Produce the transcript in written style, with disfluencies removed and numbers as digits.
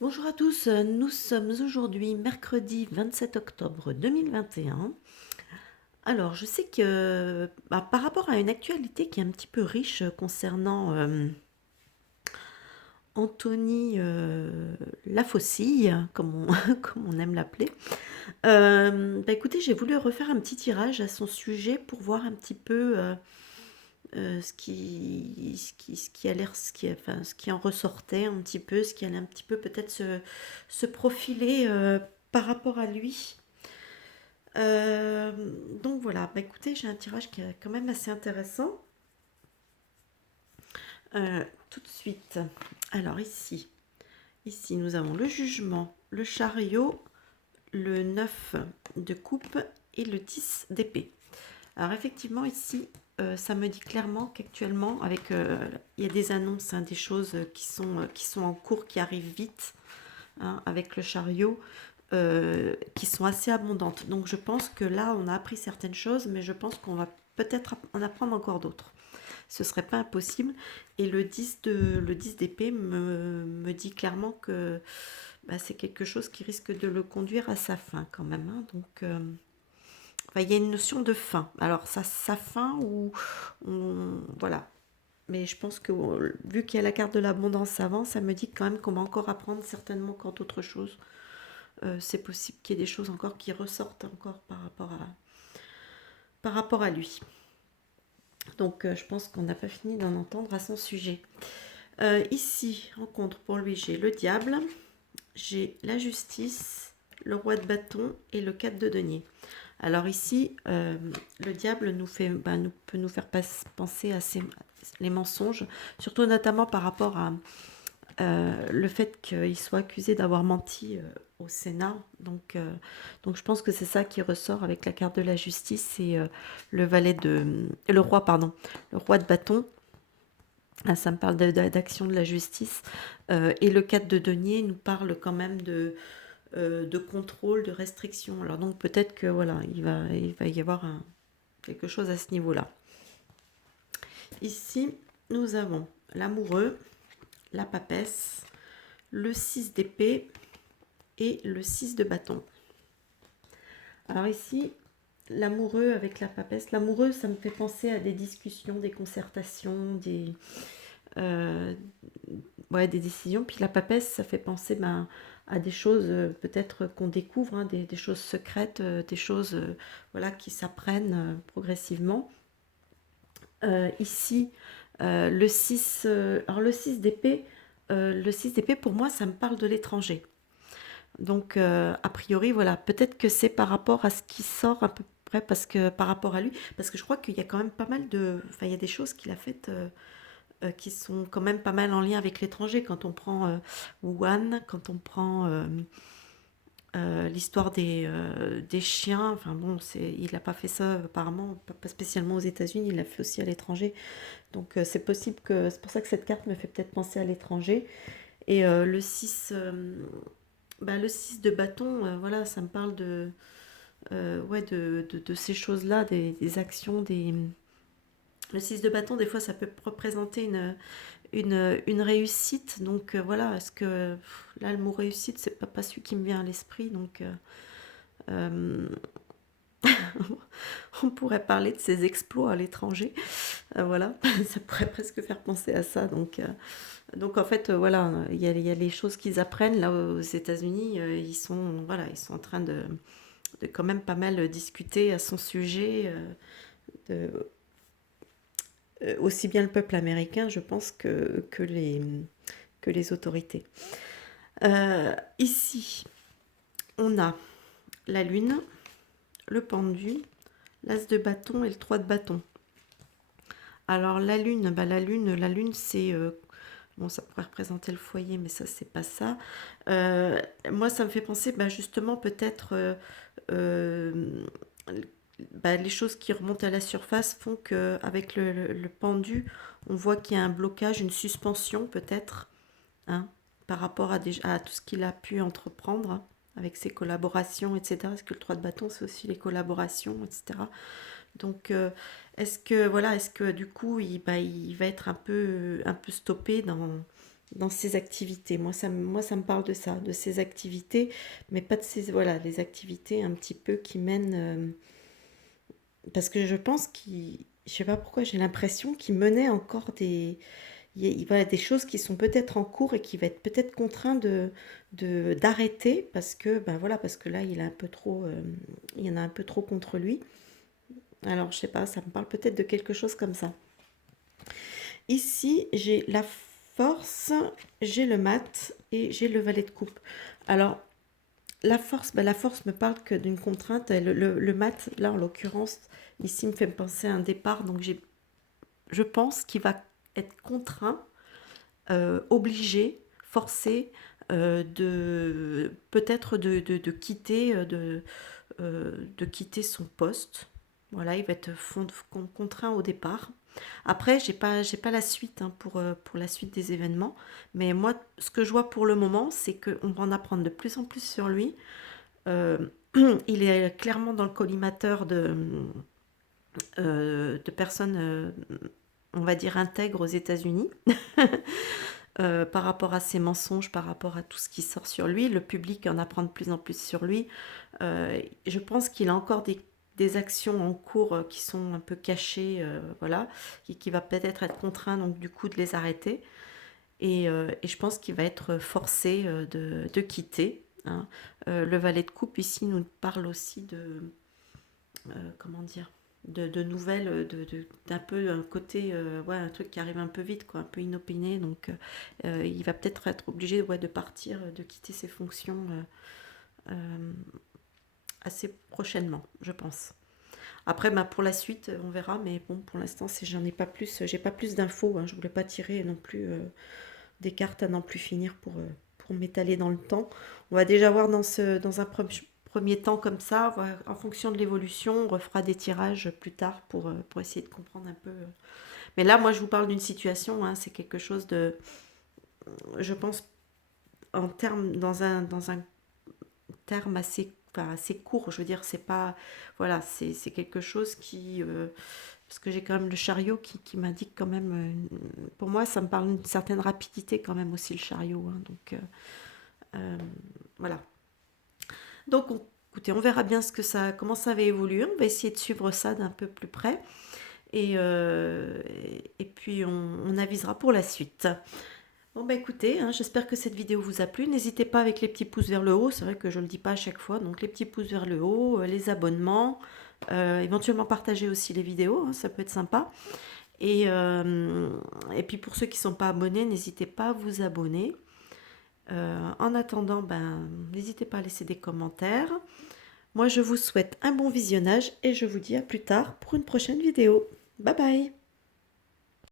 Bonjour à tous, nous sommes aujourd'hui mercredi 27 octobre 2021. Alors, je sais que par rapport à une actualité qui est un petit peu riche concernant Anthony Lafaucille, comme on, comme on aime l'appeler, écoutez, j'ai voulu refaire un petit tirage à son sujet pour voir un petit peu ce qui a l'air, enfin, ce qui en ressortait un petit peu, ce qui allait un petit peu peut-être se profiler par rapport à lui. Euh, donc voilà, écoutez, j'ai un tirage qui est quand même assez intéressant. Tout de suite. Alors ici nous avons le jugement, le chariot, le 9 de coupe et le 10 d'épée. Alors effectivement ici, ça me dit clairement qu'actuellement, avec il y a des annonces, hein, des choses qui sont en cours, qui arrivent vite, hein, avec le chariot, qui sont assez abondantes. Donc je pense que là, on a appris certaines choses, mais je pense qu'on va peut-être en apprendre encore d'autres. Ce serait pas impossible. Et le 10 d'épée me dit clairement que c'est quelque chose qui risque de le conduire à sa fin quand même, hein. Donc enfin, il y a une notion de fin. Alors sa fin ou voilà. Mais je pense que vu qu'il y a la carte de l'abondance avant, ça me dit quand même qu'on va encore apprendre certainement encore d'autres choses. C'est possible qu'il y ait des choses encore qui ressortent encore par rapport à lui. Donc je pense qu'on n'a pas fini d'en entendre à son sujet. Ici, rencontre pour lui, j'ai le diable, j'ai la justice, le roi de bâton et le 4 de denier. Alors ici, le diable peut nous faire penser à les mensonges, surtout notamment par rapport à le fait qu'il soit accusé d'avoir menti au Sénat. Donc je pense que c'est ça qui ressort avec la carte de la justice et le roi, pardon, le roi de bâton. Ah, ça me parle d'action de la justice. Et le 4 de denier nous parle quand même de contrôle, de restriction. Alors donc peut-être que voilà, il va y avoir quelque chose à ce niveau-là. Ici, nous avons l'amoureux, la papesse, le 6 d'épée et le 6 de bâton. Alors ici, l'amoureux avec la papesse. L'amoureux, ça me fait penser à des discussions, des concertations, euh, des décisions. Puis la papesse, ça fait penser à des choses peut-être qu'on découvre, hein, des choses secrètes, des choses voilà, qui s'apprennent progressivement. Ici, le 6, alors le 6 d'épée, pour moi, ça me parle de l'étranger. Donc, a priori, voilà, peut-être que c'est par rapport à ce qui sort à peu près, parce que par rapport à lui, parce que je crois qu'il y a quand même pas mal de, enfin, il y a des choses qu'il a faites qui sont quand même pas mal en lien avec l'étranger. Quand on prend Wuhan, quand on prend l'histoire des chiens, enfin bon, il n'a pas fait ça apparemment, pas spécialement aux États-Unis, il l'a fait aussi à l'étranger. Donc c'est possible que, c'est pour ça que cette carte me fait peut-être penser à l'étranger. Et le 6 de bâton, voilà, ça me parle de ces choses-là, des actions, Le 6 de bâton, des fois, ça peut représenter une réussite. Donc voilà, est-ce que là, le mot réussite, c'est pas celui qui me vient à l'esprit. Donc euh, on pourrait parler de ses exploits à l'étranger. Voilà, ça pourrait presque faire penser à ça. Donc en fait, voilà, il y a les choses qu'ils apprennent là aux États-Unis. Ils sont en train de quand même pas mal discuter à son sujet. De, Aussi bien le peuple américain, je pense, que les autorités. Ici, on a la lune, le pendu, l'as de bâton et le 3 de bâton. Alors la lune c'est... bon, ça pourrait représenter le foyer, mais ça, c'est pas ça. Moi, ça me fait penser justement peut-être... euh, les choses qui remontent à la surface font qu'avec le pendu, on voit qu'il y a un blocage, une suspension peut-être, hein, par rapport à tout ce qu'il a pu entreprendre, hein, avec ses collaborations, etc. Parce que le 3 de bâton, c'est aussi les collaborations, etc. Donc, est-ce que du coup, il va être un peu stoppé dans ses activités. Moi, ça me parle de ça, de ses activités, mais pas de ses, voilà, les activités un petit peu qui mènent, parce que je pense qu'il, je sais pas pourquoi, j'ai l'impression qu'il menait encore des, voilà, des choses qui sont peut-être en cours et qui va être peut-être contraint d'arrêter parce que, ben voilà, parce que là, il a un peu trop, il y en a un peu trop contre lui. Alors, je sais pas, ça me parle peut-être de quelque chose comme ça. Ici, j'ai la force, j'ai le mat et j'ai le valet de coupe. Alors, la force me parle que d'une contrainte. Le mat, là, en l'occurrence, ici, me fait penser à un départ. Donc, je pense qu'il va être contraint, obligé, forcé de peut-être de quitter, de quitter son poste. Voilà, il va être contraint au départ. Après, j'ai pas la suite hein, pour la suite des événements. Mais moi, ce que je vois pour le moment, c'est qu'on va en apprendre de plus en plus sur lui. Euh, il est clairement dans le collimateur de personnes, on va dire, intègres aux États-Unis. Par rapport à ses mensonges, par rapport à tout ce qui sort sur lui. Le public en apprend de plus en plus sur lui. Je pense qu'il a encore des actions en cours qui sont un peu cachées, voilà, qui va peut-être être contraint donc du coup de les arrêter. Et je pense qu'il va être forcé de quitter. Hein. Le valet de coupe ici nous parle aussi de, comment dire, de nouvelles, d'un peu un côté, ouais, un truc qui arrive un peu vite, quoi, un peu inopiné. Donc, il va peut-être être obligé, ouais, de partir, de quitter ses fonctions euh, assez prochainement, je pense. Après, bah, pour la suite, on verra. Mais bon, pour l'instant, j'en ai pas plus, j'ai pas plus d'infos. Hein, je voulais pas tirer non plus des cartes à n'en plus finir pour m'étaler dans le temps. On va déjà voir dans un premier temps comme ça, en fonction de l'évolution, on refera des tirages plus tard pour essayer de comprendre un peu. Mais là, moi, je vous parle d'une situation, hein, c'est quelque chose de, je pense, en termes, dans un terme assez, enfin, assez court, je veux dire, c'est pas, voilà, c'est quelque chose qui, parce que j'ai quand même le chariot qui m'indique quand même, pour moi, ça me parle d'une certaine rapidité quand même aussi, le chariot, hein, donc, voilà. Donc, écoutez, on verra bien comment ça va évoluer. On va essayer de suivre ça d'un peu plus près. Et puis, on avisera pour la suite. Bon, bah écoutez, hein, j'espère que cette vidéo vous a plu. N'hésitez pas avec les petits pouces vers le haut. C'est vrai que je ne le dis pas à chaque fois. Donc, les petits pouces vers le haut, les abonnements. Éventuellement, partager aussi les vidéos. Hein, ça peut être sympa. Et puis, pour ceux qui ne sont pas abonnés, n'hésitez pas à vous abonner. En attendant, ben, n'hésitez pas à laisser des commentaires. Moi, je vous souhaite un bon visionnage et je vous dis à plus tard pour une prochaine vidéo. Bye bye!